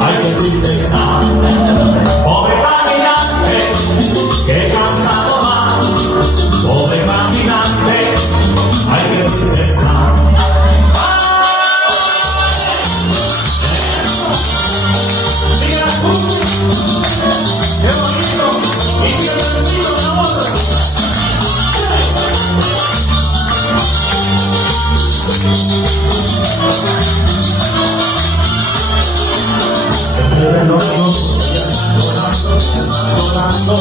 ay qué triste está. Pobre caminante, que cansado va. Pobre caminante, ay qué triste está. ¡Qué bonito! ¡Y sigue el vecino, mi amor! Se mueven los ojos y están llorando,